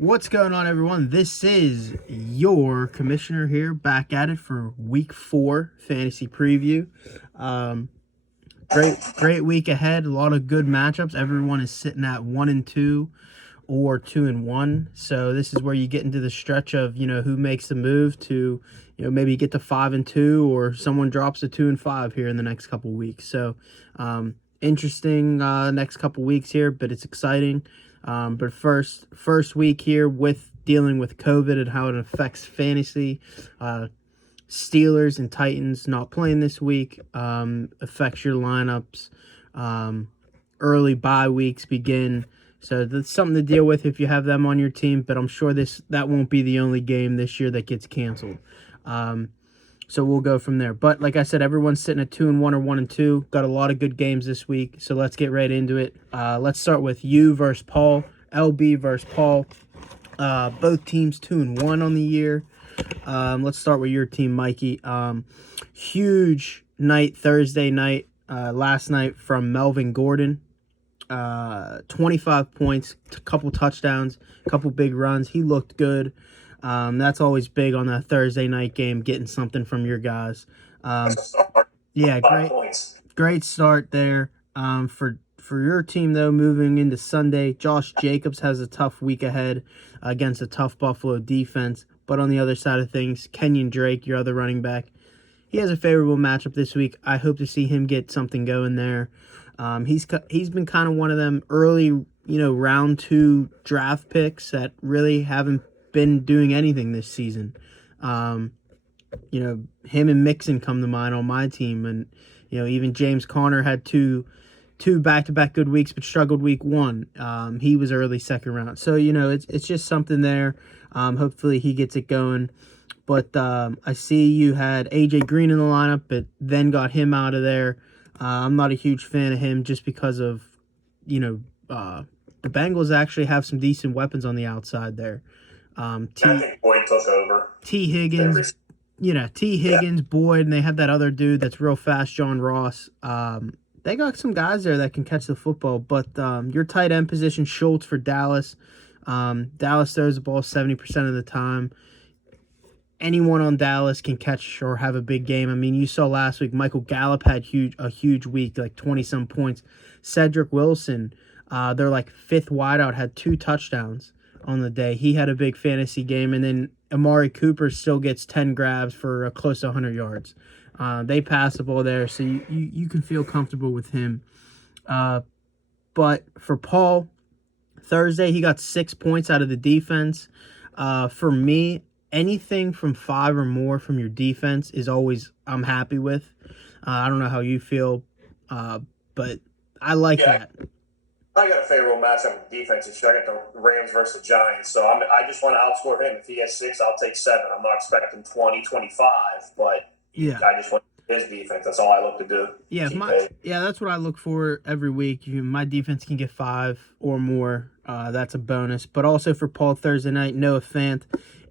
What's going on, everyone? This is your commissioner here, back at it for week 4 fantasy preview. Um, great week ahead. A lot of good matchups. Everyone is sitting at 1-2 or 2-1. So this is where you get into the stretch of who makes the move to maybe get to 5-2, or someone drops to 2-5 here in the next couple weeks. So interesting next couple weeks here, but it's exciting. But first week here with dealing with COVID and how it affects fantasy. Steelers and Titans not playing this week affects your lineups. Early bye weeks begin, so that's something to deal with if you have them on your team. But I'm sure that won't be the only game this year that gets canceled. So we'll go from there. But like I said, everyone's sitting at 2-1 or 1-2. Got a lot of good games this week, so let's get right into it. Let's start with you versus Paul. LB versus Paul. Both teams 2-1 on the year. Let's start with your team, Mikey. Huge night Thursday night, last night from Melvin Gordon. 25 points, a couple touchdowns, a couple big runs. He looked good. That's always big on that Thursday night game, getting something from your guys. Yeah, great start there. For your team, though, moving into Sunday, Josh Jacobs has a tough week ahead against a tough Buffalo defense. But on the other side of things, Kenyon Drake, your other running back, he has a favorable matchup this week. I hope to see him get something going there. He's been kind of one of them early, round 2 draft picks that really haven't been doing anything this season. Him and Mixon come to mind on my team, and even James Conner had two back-to-back good weeks, but struggled week 1. He was early second round, so it's just something there. Hopefully he gets it going. But I see you had AJ Green in the lineup, but then got him out of there. I'm not a huge fan of him just because of the Bengals actually have some decent weapons on the outside there. I think Boyd took over. T. Higgins, Boyd, and they have that other dude that's real fast, John Ross. They got some guys there that can catch the football, but your tight end position, Schultz for Dallas. Dallas throws the ball 70% of the time. Anyone on Dallas can catch or have a big game. I mean, you saw last week Michael Gallup had a huge week, like 20-some points. Cedric Wilson, their fifth wideout, had 2 touchdowns on the day. He had a big fantasy game, and then Amari Cooper still gets 10 grabs for close to 100 yards. They pass the ball there, so you can feel comfortable with him. But for Paul, Thursday, he got 6 points out of the defense. For me, anything from 5 or more from your defense is always I'm happy with. I don't know how you feel, but I like that. I got a favorable matchup with defense. I got the Rams versus the Giants, so I just want to outscore him. If he has 6, I'll take 7. I'm not expecting 20, 25, but I just want his defense. That's all I look to do. Yeah, that's what I look for every week. My defense can get 5 or more. That's a bonus. But also for Paul Thursday night, Noah Fant,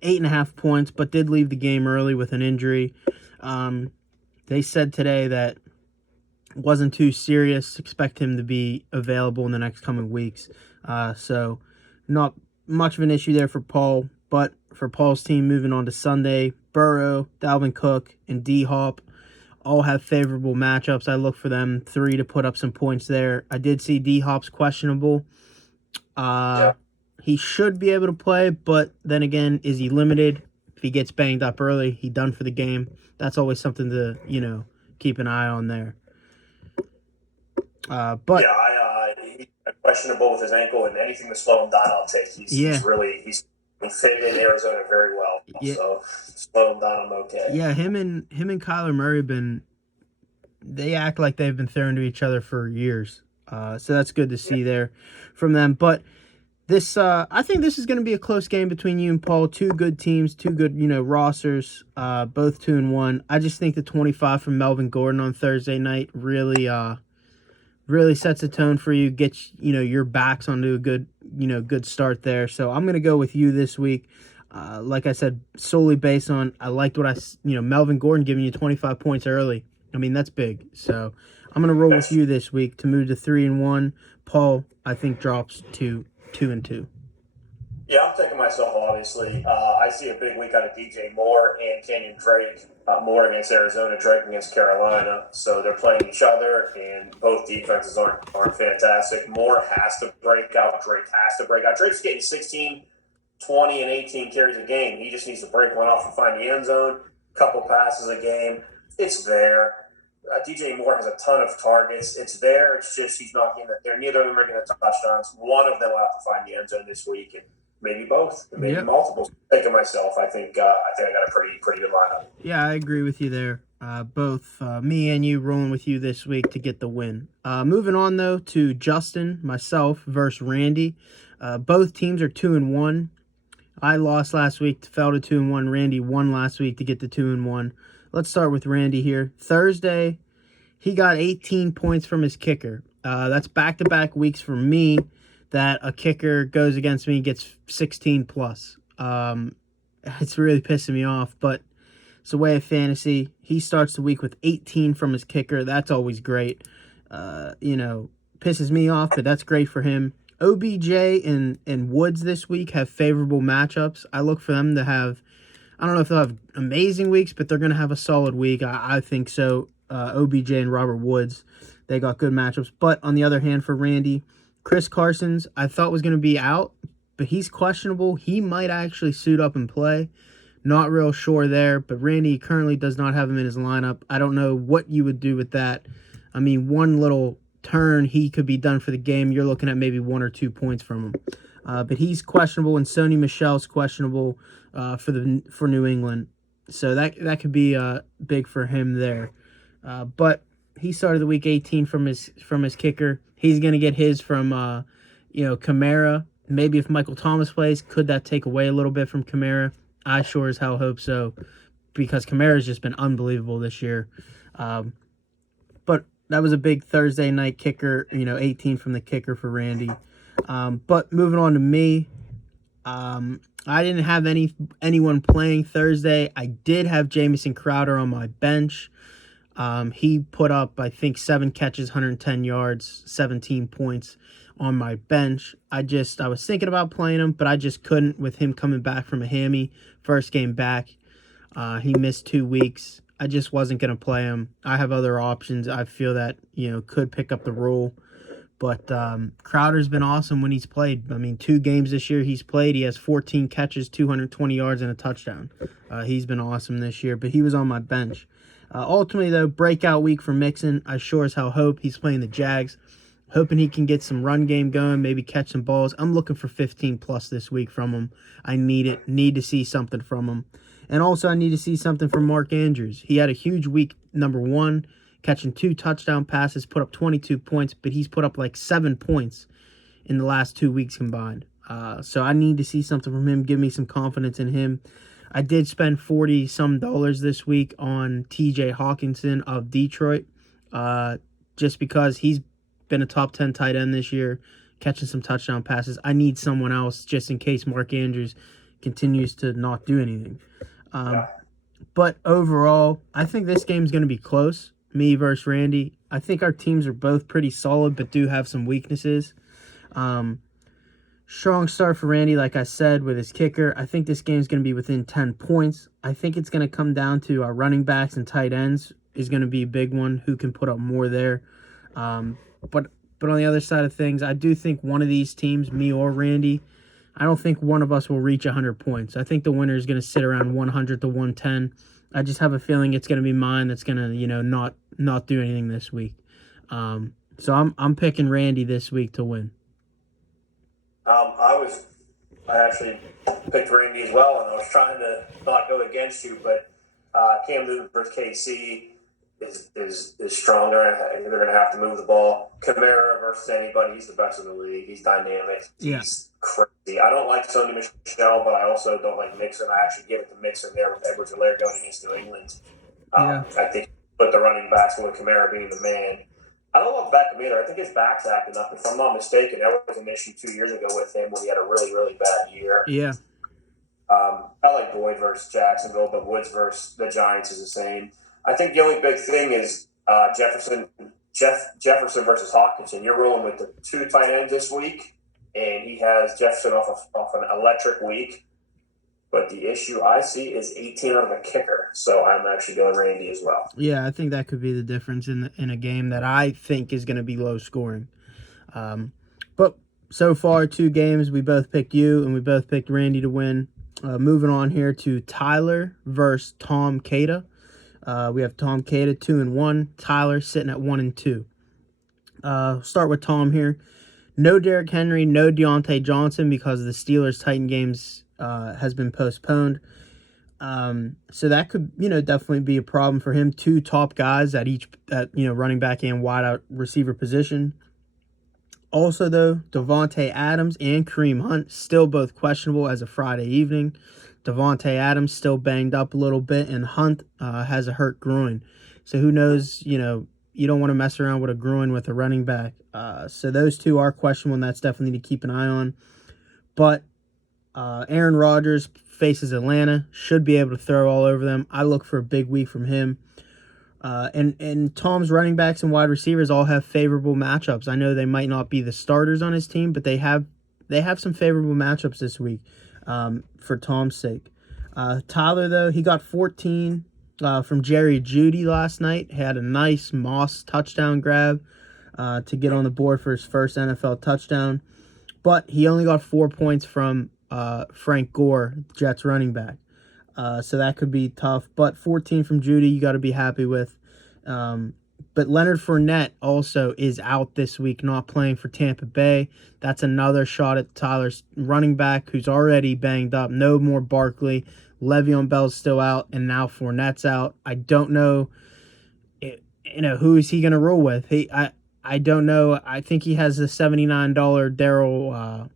8.5 points, but did leave the game early with an injury. They said today that it wasn't too serious. Expect him to be available in the next coming weeks. So not much of an issue there for Paul. But for Paul's team, moving on to Sunday, Burrow, Dalvin Cook, and D-Hop all have favorable matchups. I look for them 3 to put up some points there. I did see D-Hop's questionable. He should be able to play, but then again, is he limited? If he gets banged up early, he done for the game. That's always something to, keep an eye on there. But he's questionable with his ankle, and anything to slow him down, I'll take. He's fit in Arizona very well. Yeah. So slow him down, I'm okay. Yeah, him and Kyler Murray they act like they've been thrown to each other for years. So that's good to see there from them. But this, I think this is going to be a close game between you and Paul. 2 good teams, 2 good, rosters, both 2-1. I just think the 25 from Melvin Gordon on Thursday night really sets a tone for you. Gets, your backs onto a good start there. So I'm going to go with you this week. Like I said, solely based on I liked what Melvin Gordon giving you 25 points early. I mean, that's big. So I'm going to roll with you this week to move to 3-1. Paul, I think, drops to 2-2. Yeah, I'm taking myself, obviously. I see a big week out of DJ Moore and Kenyon Drake. Moore against Arizona, Drake against Carolina. So they're playing each other, and both defenses aren't fantastic. Moore has to break out. Drake has to break out. Drake's getting 16, 20, and 18 carries a game. He just needs to break one off and find the end zone. Couple passes a game. It's there. DJ Moore has a ton of targets. It's there. It's just he's not getting it there. Neither of them are getting the touchdowns. One of them will have to find the end zone this week, and maybe both, maybe multiple. Thinking myself, I think I got a pretty good lineup. Yeah, I agree with you there. Both me and you rolling with you this week to get the win. Moving on though to Justin, myself versus Randy. Both teams are 2-1. I lost last week, fell to 2-1. Randy won last week to get the 2-1. Let's start with Randy here. Thursday, he got 18 points from his kicker. That's back-to-back weeks for me that a kicker goes against me, gets 16 plus. It's really pissing me off, but it's the way of fantasy. He starts the week with 18 from his kicker. That's always great. Pisses me off, but that's great for him. OBJ and Woods this week have favorable matchups. I look for them to have, I don't know if they'll have amazing weeks, but they're going to have a solid week. I think so. OBJ and Robert Woods, they got good matchups. But on the other hand, for Randy, Chris Carson's, I thought was going to be out, but he's questionable. He might actually suit up and play. Not real sure there, but Randy currently does not have him in his lineup. I don't know what you would do with that. I mean, one little turn, he could be done for the game. You're looking at maybe 1 or 2 points from him. But he's questionable, and Sony Michel's questionable for New England. So that could be big for him there. But he started the week 18 from his kicker. He's going to get his from Kamara. Maybe if Michael Thomas plays, could that take away a little bit from Kamara? I sure as hell hope so, because Kamara's just been unbelievable this year. But that was a big Thursday night kicker, 18 from the kicker for Randy. But moving on to me, I didn't have anyone playing Thursday. I did have Jamison Crowder on my bench. He put up, I think, 7 catches, 110 yards, 17 points on my bench. I was thinking about playing him, but I just couldn't with him coming back from a hammy. First game back. He missed 2 weeks. I just wasn't going to play him. I have other options I feel that, could pick up the role. But Crowder's been awesome when he's played. I mean, 2 games this year he's played. He has 14 catches, 220 yards, and a touchdown. He's been awesome this year, but he was on my bench. Ultimately, though, breakout week for Mixon. I sure as hell hope he's playing the Jags. Hoping he can get some run game going, maybe catch some balls. I'm looking for 15 plus this week from him. I need it. Need to see something from him. And also I need to see something from Mark Andrews. He had a huge week, number 1, catching 2 touchdown passes, put up 22 points, but he's put up like 7 points in the last 2 weeks combined. So I need to see something from him. Give me some confidence in him. I did spend $40-some this week on TJ Hawkinson of Detroit, just because he's been a top 10 tight end this year, catching some touchdown passes. I need someone else just in case Mark Andrews continues to not do anything. But overall, I think this game's going to be close, me versus Randy. I think our teams are both pretty solid, but do have some weaknesses. Strong start for Randy, like I said, with his kicker. I think this game's going to be within 10 points. I think it's going to come down to our running backs and tight ends is going to be a big one, who can put up more there. But on the other side of things, I do think one of these teams, me or Randy, I don't think one of us will reach 100 points. I think the winner is going to sit around 100 to 110. I just have a feeling it's going to be mine that's going to, not do anything this week. So I'm picking Randy this week to win. I actually picked Randy as well, and I was trying to not go against you, but Cam Newton versus KC is stronger. They're going to have to move the ball. Kamara versus anybody, he's the best in the league. He's dynamic. Yeah. He's crazy. I don't like Sony Michel, but I also don't like Mixon. I actually give it to Mixon there with Edwards-Helaire going against New England. I think put the running backs with Kamara being the man. I don't love Beckham either. I think his back's acting up. If I'm not mistaken, that was an issue 2 years ago with him when he had a really, really bad year. Yeah. I like Boyd versus Jacksonville, but Woods versus the Giants is the same. I think the only big thing is Jefferson versus Hawkinson. You're rolling with the 2 tight ends this week. and he has Jefferson off an electric week. But the issue I see is 18 on the kicker, so I'm actually going Randy as well. Yeah, I think that could be the difference in a game that I think is going to be low scoring. But so far, 2 games, we both picked you, and we both picked Randy to win. Moving on here to Tyler versus Tom Cada. We have Tom Cada 2-1, Tyler sitting at 1-2. Start with Tom here. No Derrick Henry, no Deontay Johnson because the Steelers-Titan games has been postponed. So that could, definitely be a problem for him. 2 top guys at running back and wide out receiver position. Also, though, Davante Adams and Kareem Hunt still both questionable as of Friday evening. Davante Adams still banged up a little bit, and Hunt has a hurt groin. So who knows, you don't want to mess around with a groin with a running back. So those 2 are questionable, and that's definitely to keep an eye on. But Aaron Rodgers faces Atlanta, should be able to throw all over them. I look for a big week from him. And Tom's running backs and wide receivers all have favorable matchups. I know they might not be the starters on his team, but they have some favorable matchups this week for Tom's sake. Tyler, though, he got 14 from Jerry Jeudy last night. Had a nice Moss touchdown grab to get on the board for his first NFL touchdown. But he only got 4 points from Frank Gore, Jets running back. So that could be tough. But 14 from Jeudy, you got to be happy with. But Leonard Fournette also is out this week, not playing for Tampa Bay. That's another shot at Tyler's running back who's already banged up. No more Barkley. Le'Veon Bell's still out, and now Fournette's out. I don't know, who is he going to roll with? I don't know. I think he has the $79 Daryl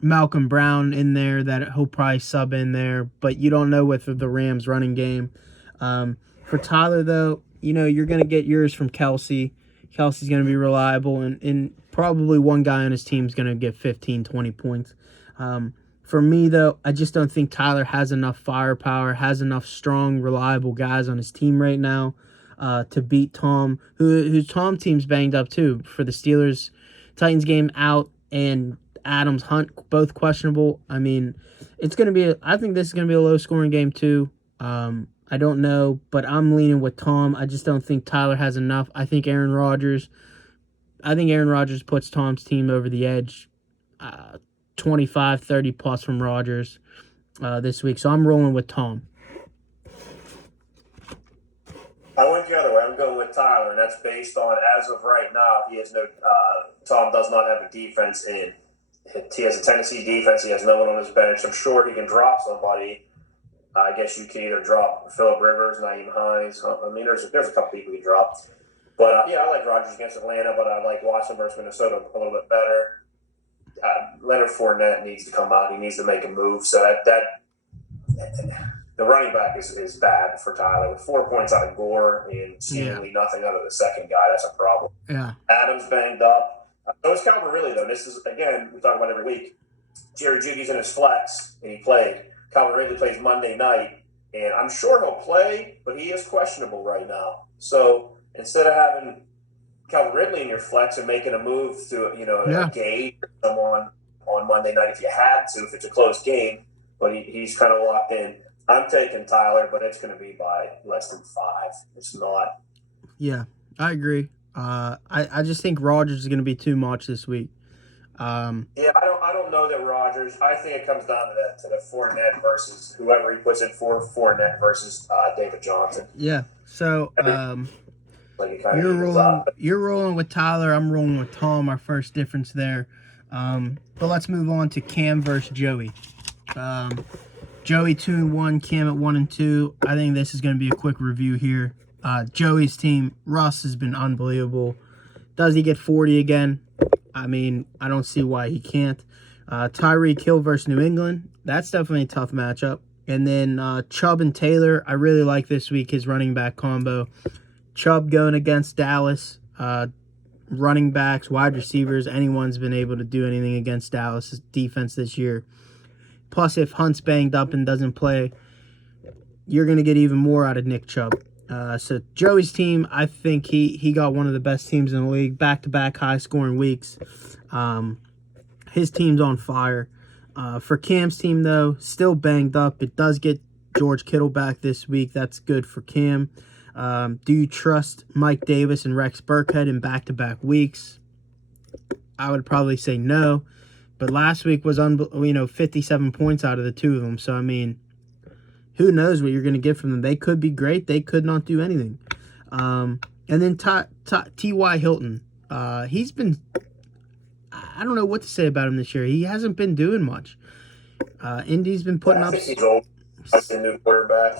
Malcolm Brown in there that he'll probably sub in there, but you don't know with the Rams running game. For Tyler, though, you're going to get yours from Kelsey. Kelsey's going to be reliable, and probably one guy on his team is going to get 15, 20 points. For me, though, I just don't think Tyler has enough firepower, has enough strong, reliable guys on his team right now to beat Tom, whose Tom team's banged up too. For the Steelers-Titans game out, and Adams, Hunt, both questionable. I mean, it's going to be I think this is going to be a low-scoring game too. I don't know, but I'm leaning with Tom. I just don't think Tyler has enough. I think Aaron Rodgers puts Tom's team over the edge. 25, 30 plus from Rodgers this week. So I'm rolling with Tom. I went the other way. I'm going with Tyler, and that's based on, as of right now, Tom does not have a defense in. He has a Tennessee defense. He has no one on his bench. I'm sure he can drop somebody. I guess you can either drop Phillip Rivers, Naeem Hines. I mean, there's a couple people you can drop. But, I like Rodgers against Atlanta, but I like Washington versus Minnesota a little bit better. Leonard Fournette needs to come out. He needs to make a move. So the running back is bad for Tyler. With 4 points out of Gore and seemingly nothing out of the second guy, that's a problem. Yeah. Adams banged up. So is Calvin Ridley, though. This is, again, we talk about every week. Jerry Jeudy's in his flex, and he played. Calvin Ridley plays Monday night, and I'm sure he'll play, but he is questionable right now. So instead of having Calvin Ridley in your flex and making a move to a Gage or someone on Monday night if you had to, if it's a close game, but he's kind of locked in. I'm taking Tyler, but it's going to be by less than 5. It's not. Yeah, I agree. I just think Rodgers is going to be too much this week. I don't know that Rodgers. I think it comes down to the Fournette versus whoever he puts in for Fournette versus David Johnson. Yeah. So you're rolling with Tyler. I'm rolling with Tom. Our first difference there. But let's move on to Cam versus Joey. Joey 2-1, Cam at 1-2. I think this is going to be a quick review here. Joey's team, Russ has been unbelievable. Does he get 40 again? I mean, I don't see why he can't. Tyreek Hill versus New England. That's definitely a tough matchup. And then Chubb and Taylor. I really like this week, his running back combo. Chubb going against Dallas. Running backs, wide receivers, anyone's been able to do anything against Dallas' defense this year. Plus, if Hunt's banged up and doesn't play, you're going to get even more out of Nick Chubb. So Joey's team, I think he got one of the best teams in the league, back-to-back high-scoring weeks. his team's on fire. For Cam's team, though, still banged up. It does get George Kittle back this week. That's good for Cam. Do you trust Mike Davis and Rex Burkhead in back-to-back weeks? I would probably say no. But last week was 57 points out of the two of them. So, I mean, who knows what you're going to get from them. They could be great. They could not do anything. And then T.Y. Hilton. He's been... I don't know what to say about him this year. He hasn't been doing much. Indy's been putting up... He's old. He's a new quarterback.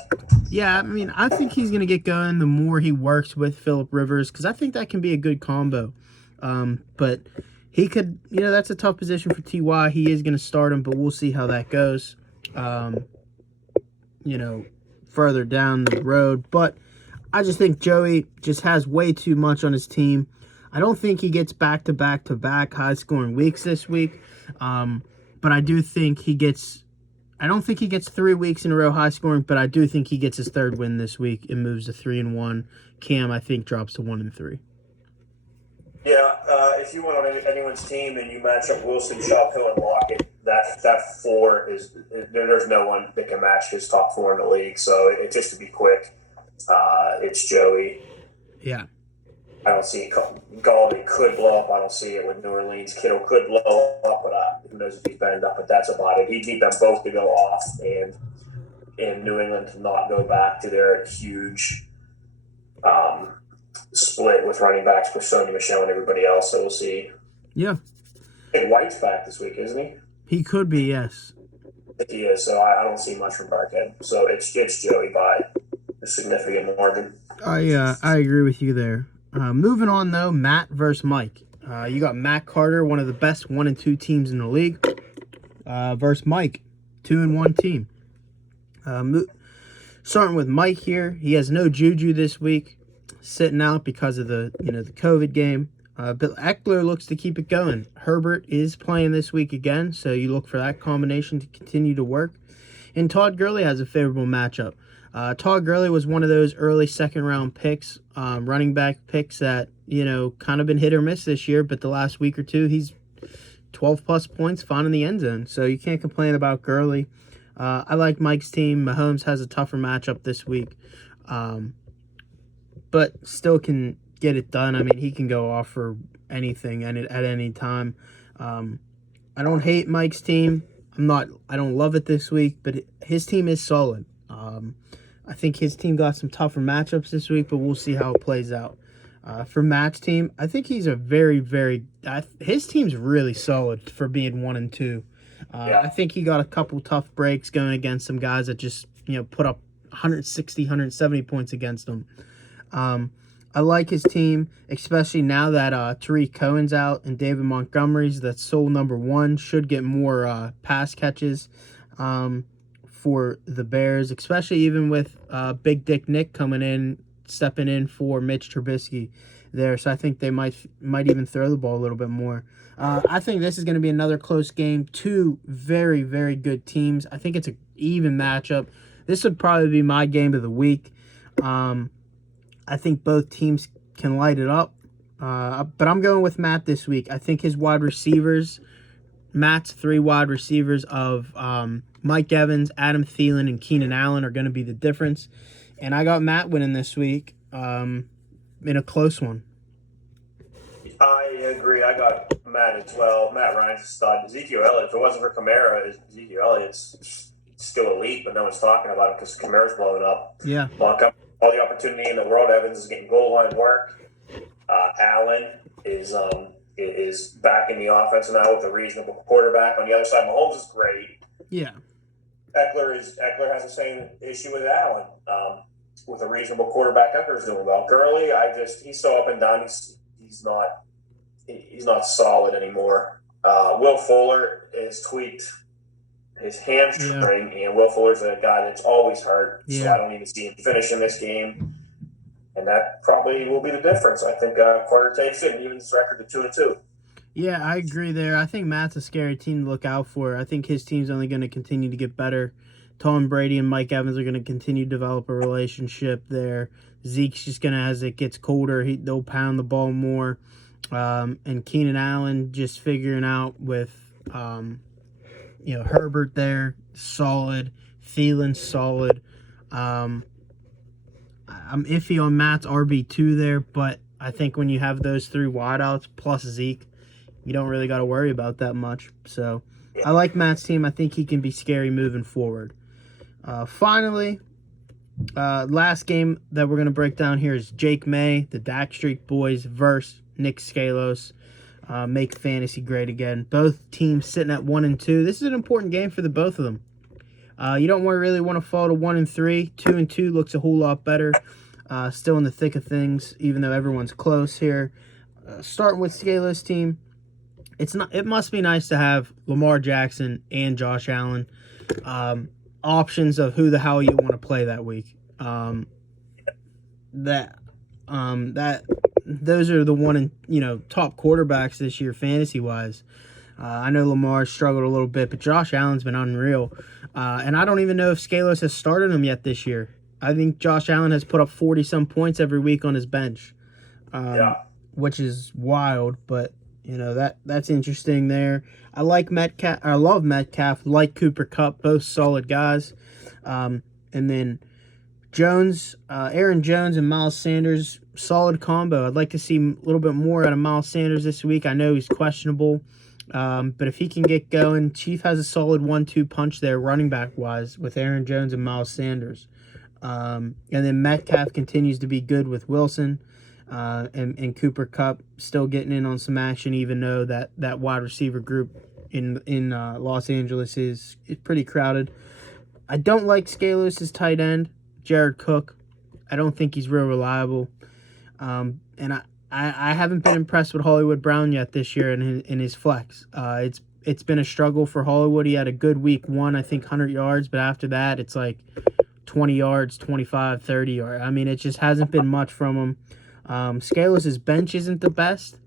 Yeah, I mean, I think he's going to get going the more he works with Phillip Rivers, because I think that can be a good combo. But he could, that's a tough position for T.Y. He is going to start him, but we'll see how that goes, further down the road. But I just think Joey just has way too much on his team. I don't think he gets back-to-back high-scoring weeks this week, but I do think he gets... I don't think he gets 3 weeks in a row high scoring, but I do think he gets his third win this week and moves to 3-1. Cam, I think, drops to 1-3. Yeah, if you went on anyone's team and you match up Wilson, Chubb, Hill, and Lockett, that four is there's no one that can match his top four in the league. So just to be quick, it's Joey. Yeah. I don't see Galdi could blow up. I don't see it with New Orleans. Kittle could blow up, but who knows if he's banged up. But that's about it. He'd need them both to go off, and in New England to not go back to their huge split with running backs with Sony Michel and everybody else. So we'll see. Yeah. And White's back this week, isn't he? He could be, yes. He is. So I don't see much from Burkhead. So it's Joey by a significant margin. I agree with you there. Moving on, though, Matt versus Mike. You got Matt Carter, one of the best 1-2 teams in the league, versus Mike, 2-1 team. Starting with Mike here, he has no Juju this week, sitting out because of the the COVID game. But Eckler looks to keep it going. Herbert is playing this week again, so you look for that combination to continue to work. And Todd Gurley has a favorable matchup. Todd Gurley was one of those early second-round picks, running back picks that, kind of been hit or miss this year, but the last week or two, he's 12-plus points finding the end zone, so you can't complain about Gurley. I like Mike's team. Mahomes has a tougher matchup this week, but still can get it done. I mean, he can go off for anything and at any time. I don't hate Mike's team. I don't love it this week, but his team is solid. I think his team got some tougher matchups this week, but we'll see how it plays out. For Matt's team, I think he's a very, his team's really solid for being 1-2. I think he got a couple tough breaks going against some guys that just, put up 160, 170 points against him. I like his team, especially now that Tariq Cohen's out and David Montgomery's the sole number one, should get more pass catches for the Bears, especially even with Big Dick Nick stepping in for Mitch Trubisky there. So I think they might even throw the ball a little bit more. I think this is going to be another close game. Two very, very good teams. I think it's an even matchup. This would probably be my game of the week. I think both teams can light it up. But I'm going with Matt this week. I think his wide receivers, Matt's 3 wide receivers of Mike Evans, Adam Thielen, and Keenan Allen are going to be the difference. And I got Matt winning this week in a close one. I agree. I got Matt as well. Matt Ryan's a stud. Ezekiel Elliott, if it wasn't for Kamara, Ezekiel Elliott's still elite, but no one's talking about him because Kamara's blowing up. Yeah. All the opportunity in the world. Evans is getting goal line work. Allen is back in the offense now with a reasonable quarterback. On the other side, Mahomes is great. Yeah. Eckler has the same issue with Allen. With a reasonable quarterback, Eckler's doing well. Gurley, he's so up and down. He's not solid anymore. Will Fuller has tweaked his hamstring, and Will Fuller's a guy that's always hurt. Yeah. So I don't even see him finishing this game, and that probably will be the difference. I think Carter takes it and evens his record to 2-2. Yeah, I agree there. I think Matt's a scary team to look out for. I think his team's only going to continue to get better. Tom Brady and Mike Evans are going to continue to develop a relationship there. Zeke's just going to, as it gets colder, they'll pound the ball more. And Keenan Allen just figuring out with Herbert there, solid. Thielen, solid. I'm iffy on Matt's RB2 there, but I think when you have those three wideouts plus Zeke, you don't really got to worry about that much. So I like Matt's team. I think he can be scary moving forward. Finally, last game that we're going to break down here is Jake May, the Dak Street Boys versus Nick Scalos. Make fantasy great again. Both teams sitting at 1-2. This is an important game for the both of them. You don't really want to fall to 1-3. 2-2 looks a whole lot better. Still in the thick of things, even though everyone's close here. Starting with Scalos' team, it must be nice to have Lamar Jackson and Josh Allen. Options of who the hell you want to play that week. Those are the top quarterbacks this year fantasy wise. I know Lamar struggled a little bit, but Josh Allen's been unreal. And I don't even know if Scalos has started him yet this year. I think Josh Allen has put up 40-some points every week on his bench, which is wild. But that's interesting there. I like Metcalf. I love Metcalf. Like Cooper Kupp, both solid guys. And then Aaron Jones and Miles Sanders, solid combo. I'd like to see a little bit more out of Miles Sanders this week. I know he's questionable, but if he can get going, Chief has a solid 1-2 punch there, running back wise, with Aaron Jones and Miles Sanders. And then Metcalf continues to be good with Wilson. And Cooper Kupp still getting in on some action, even though that wide receiver group in Los Angeles is pretty crowded. I don't like Scalos' tight end, Jared Cook. I don't think he's real reliable. And I haven't been impressed with Hollywood Brown yet this year in his flex. It's been a struggle for Hollywood. He had a good week 1, I think 100 yards, but after that it's like 20 yards, 25, 30. It just hasn't been much from him. Scalos' bench isn't the best.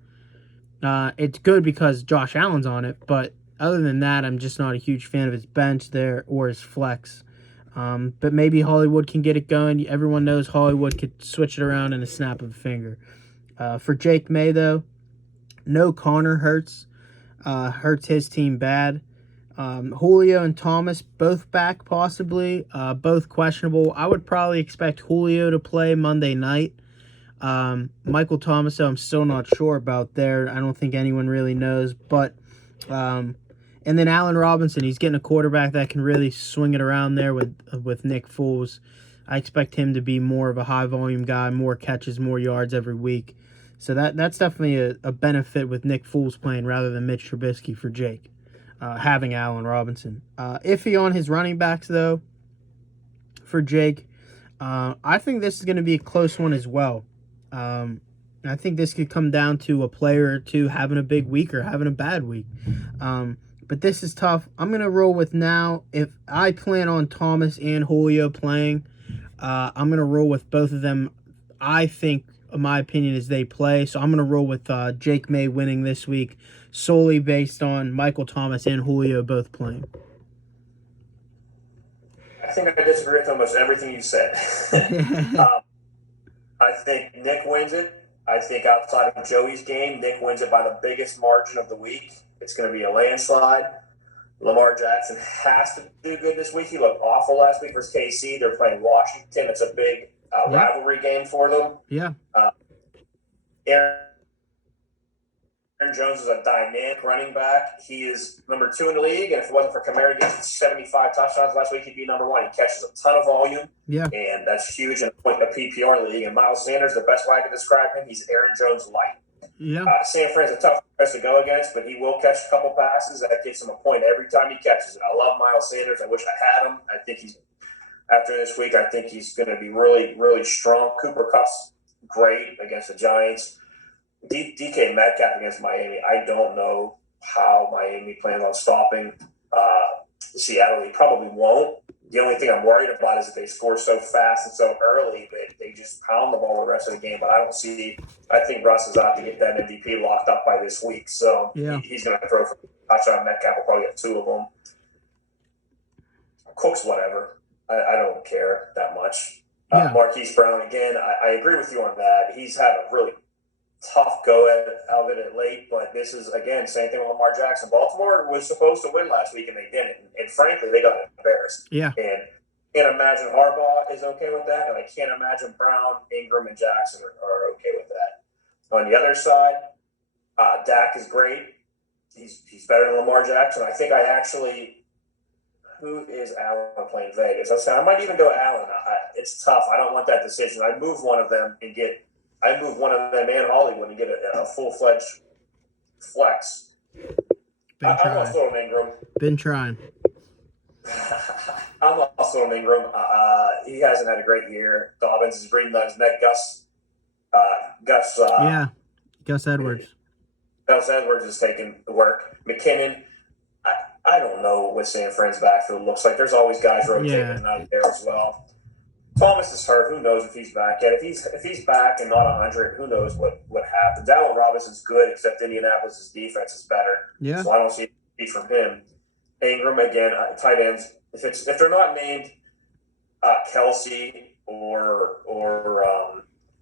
It's good because Josh Allen's on it, but other than that, I'm just not a huge fan of his bench there or his flex. But maybe Hollywood can get it going. Everyone knows Hollywood could switch it around in a snap of a finger. For Jake May, though, no Connor hurts his team bad. Julio and Thomas both back possibly, both questionable. I would probably expect Julio to play Monday night. Michael Thomas, though, I'm still not sure about there. I don't think anyone really knows. But and then Allen Robinson, he's getting a quarterback that can really swing it around there with Nick Foles. I expect him to be more of a high-volume guy, more catches, more yards every week. So that's definitely a benefit with Nick Foles playing rather than Mitch Trubisky for Jake, having Allen Robinson. Iffy on his running backs, though, for Jake. I think this is going to be a close one as well. I think this could come down to a player or two having a big week or having a bad week. But this is tough. I'm going to roll with now. If I plan on Thomas and Julio playing, I'm going to roll with both of them. I think, in my opinion, is they play. So I'm going to roll with Jake May winning this week solely based on Michael Thomas and Julio both playing. I think I disagree with almost everything you said. I think Nick wins it. I think outside of Joey's game, Nick wins it by the biggest margin of the week. It's going to be a landslide. Lamar Jackson has to do good this week. He looked awful last week versus KC. They're playing Washington. It's a big rivalry game for them. Yeah. Aaron Jones is a dynamic running back. He is number 2 in the league, and if it wasn't for Kamara getting 75 touchdowns last week, he'd be number 1. He catches a ton of volume, and that's huge in a PPR league. And Miles Sanders, the best way I can describe him, he's Aaron Jones light. Yeah. San Fran's a tough press to go against, but he will catch a couple passes. That gets him a point every time he catches it. I love Miles Sanders. I wish I had him. I think after this week, I think he's going to be really, really strong. Cooper Kupp's great against the Giants. DK Metcalf against Miami. I don't know how Miami plans on stopping Seattle. He probably won't. The only thing I'm worried about is that they score so fast and so early that they just pound the ball the rest of the game. But I think Russ is out to get that MVP locked up by this week. So he's going to throw for touchdown. Metcalf will probably get 2 of them. Cooks, whatever. I don't care that much. Marquise Brown, again, I agree with you on that. He's had a really tough go of it late, but this is, again, same thing with Lamar Jackson. Baltimore was supposed to win last week, and they didn't. And frankly, they got embarrassed. Yeah. And can't imagine Harbaugh is okay with that, and I can't imagine Brown, Ingram, and Jackson are okay with that. On the other side, Dak is great. He's better than Lamar Jackson. I think who is Allen playing Vegas? I might even go Allen. It's tough. I don't want that decision. I'd move one of them and Hollywood and get a full-fledged flex. I'm also an Ingram. Been trying. I'm also an Ingram. He hasn't had a great year. Dobbins is breathing on his neck. Gus Edwards. Gus Edwards is taking the work. McKinnon, I don't know what San Fran's backfield looks like. There's always guys rotating out there as well. Thomas is hurt. Who knows if he's back yet? If he's back and not 100, who knows what happens? Allen Robinson's good, except Indianapolis' defense is better. Yeah. So I don't see it from him. Ingram again, tight ends. If they're not named Kelsey or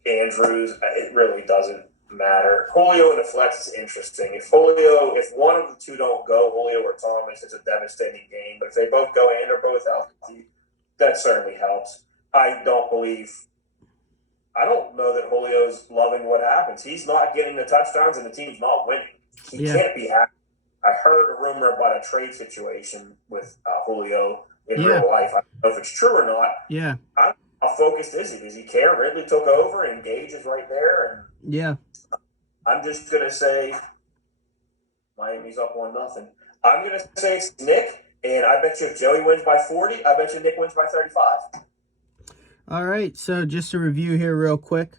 Andrews, it really doesn't matter. Julio in the flex is interesting. If one of the two don't go, Julio or Thomas, it's a devastating game. But if they both go and are both healthy, that certainly helps. I don't know that Julio's loving what happens. He's not getting the touchdowns and the team's not winning. He can't be happy. I heard a rumor about a trade situation with Julio in real life. I don't know if it's true or not. Yeah. How focused is he? Does he care? Ridley took over and Gage is right there. And I'm just going to say Miami's up 1-0. I'm going to say it's Nick, and I bet you if Joey wins by 40, I bet you Nick wins by 35. All right, so just a review here real quick.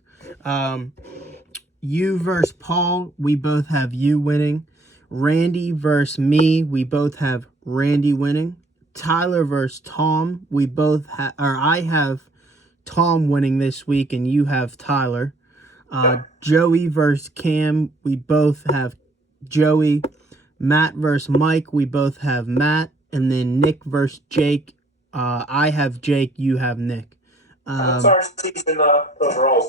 You versus Paul, we both have you winning. Randy versus me, we both have Randy winning. Tyler versus Tom, I have Tom winning this week, and you have Tyler. Joey versus Cam, we both have Joey. Matt versus Mike, we both have Matt. And then Nick versus Jake, I have Jake, you have Nick. What's our season overall?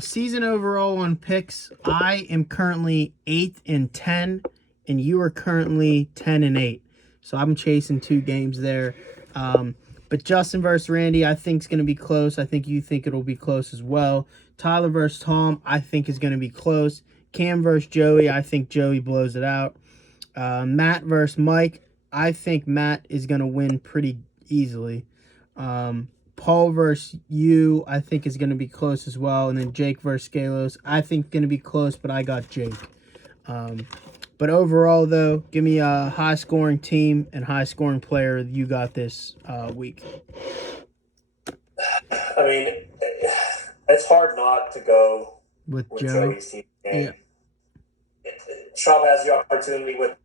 Season overall on picks, I am currently 8-10, and you are currently 10-8. So I'm chasing 2 games there. But Justin versus Randy, I think is going to be close. I think you think it'll be close as well. Tyler versus Tom, I think is going to be close. Cam versus Joey, I think Joey blows it out. Matt versus Mike, I think Matt is going to win pretty easily. Paul versus you, I think is going to be close as well. And then Jake versus Scalos, I think going to be close, but I got Jake. But overall, though, give me a high-scoring team and high-scoring player you got this week. I mean, it's hard not to go with Joey's team. And Chubb has the opportunity with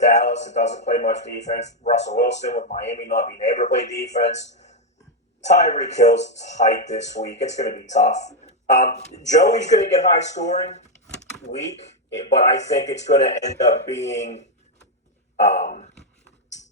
Dallas. It doesn't play much defense. Russell Wilson with Miami not being able to play defense. Tyreek Hill's tight this week. It's going to be tough. Joey's going to get high scoring week, but I think it's going to end up being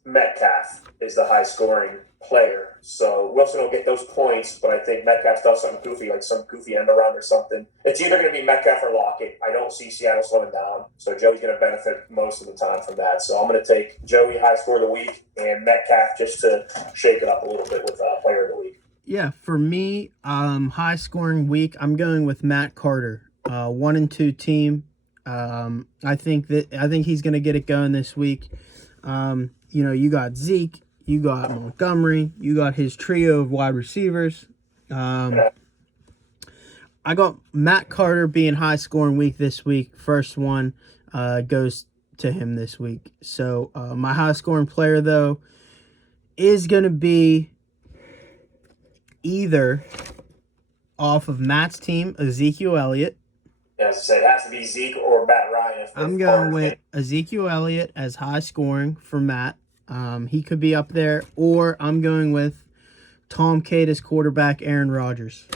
Metcalf is the high scoring player. So Wilson will get those points, but I think Metcalf does something goofy, like some goofy end around or something. It's either going to be Metcalf or Lockett. I don't see Seattle slowing down, so Joey's going to benefit most of the time from that. So I'm going to take Joey high score of the week and Metcalf just to shake it up a little bit with player of the week. Yeah, for me, high scoring week, I'm going with Matt Carter, 1-2 team. I think he's going to get it going this week. You got Zeke. You got Montgomery. You got his trio of wide receivers. I got Matt Carter being high scoring week this week. First one goes to him this week. So my high scoring player, though, is going to be either off of Matt's team, Ezekiel Elliott. As I said, it has to be Zeke or Matt Ryan. I'm going with Ezekiel Elliott as high scoring for Matt. He could be up there, or I'm going with Tom Cade as quarterback, Aaron Rodgers.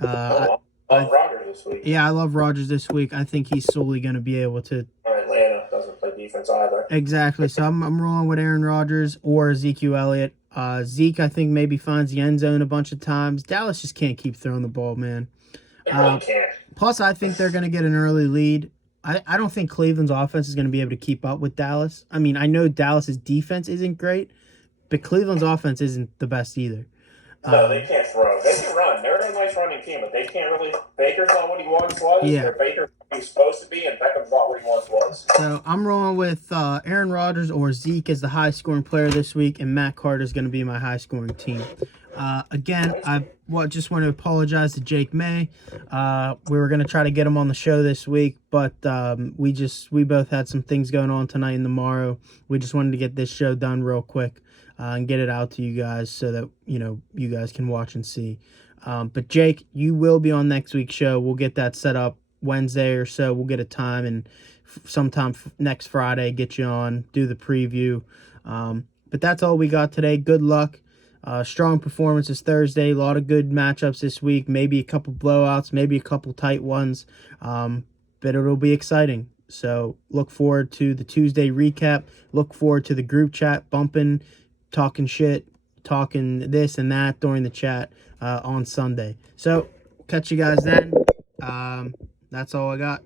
I love Rodgers this week. Yeah, I love Rodgers this week. I think he's solely going to be able to. Atlanta doesn't play defense either. Exactly. So I'm rolling with Aaron Rodgers or Ezekiel Elliott. Zeke, I think, maybe finds the end zone a bunch of times. Dallas just can't keep throwing the ball, man. They really can't. Plus, I think they're going to get an early lead. I don't think Cleveland's offense is going to be able to keep up with Dallas. I mean, I know Dallas's defense isn't great, but Cleveland's offense isn't the best either. No, they can't throw. They can run. They're a nice running team, but they can't really. Baker's not what he once was. Yeah. Baker's what he's supposed to be, and Beckham's not what he once was. So I'm rolling with Aaron Rodgers or Zeke as the high-scoring player this week, and Matt Carter is going to be my high-scoring team. Again, I just want to apologize to Jake May. We were going to try to get him on the show this week, but we both had some things going on tonight and tomorrow. We just wanted to get this show done real quick and get it out to you guys so that you guys can watch and see. But Jake, you will be on next week's show. We'll get that set up Wednesday or so. We'll get a time and sometime next Friday get you on, do the preview. But that's all we got today. Good luck. Strong performances Thursday. A lot of good matchups this week. Maybe a couple blowouts, maybe a couple tight ones. But it'll be exciting. So look forward to the Tuesday recap. Look forward to the group chat, bumping, talking shit, talking this and that during the chat on Sunday. So catch you guys then. That's all I got.